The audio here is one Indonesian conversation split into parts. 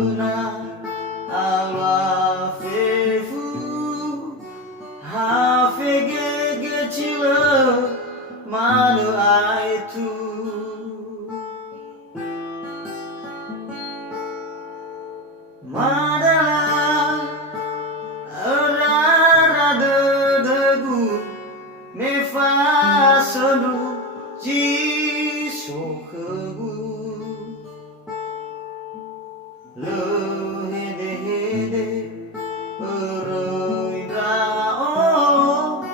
Mona Alwa fefu Hafege chila Manu aitu Madala Rara degu Mefa sonu Ji sokhegu Lo hede hede Roi rao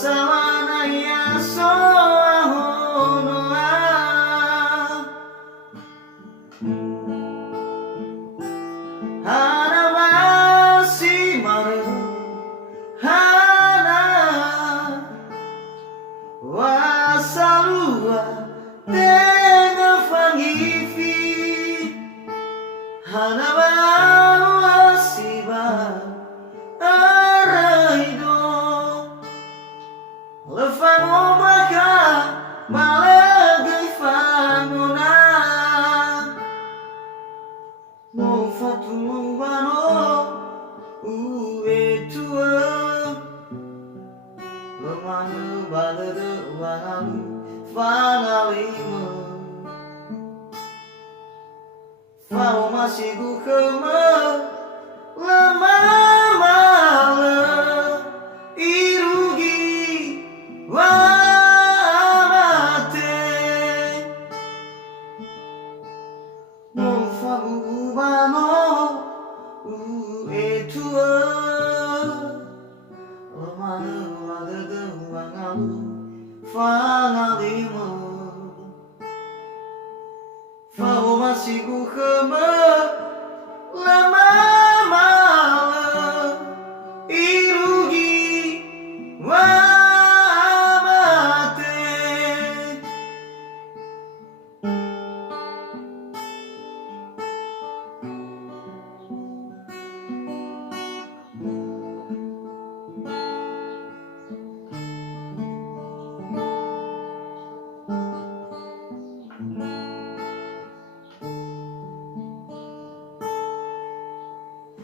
Sawana ya so ahonoa Hana masih maru Hana Wasalua Tenga fangifi Hana wasiba Araido Lefango maka Malagai fangona No fatu wano Uwe tua Lemanu balada wangalu Fangalima Fao masih gukema Lama mala Irugi Wamate No fagu wano Ue tua Lemanu balada wangalu Fangalima Fao masih gukema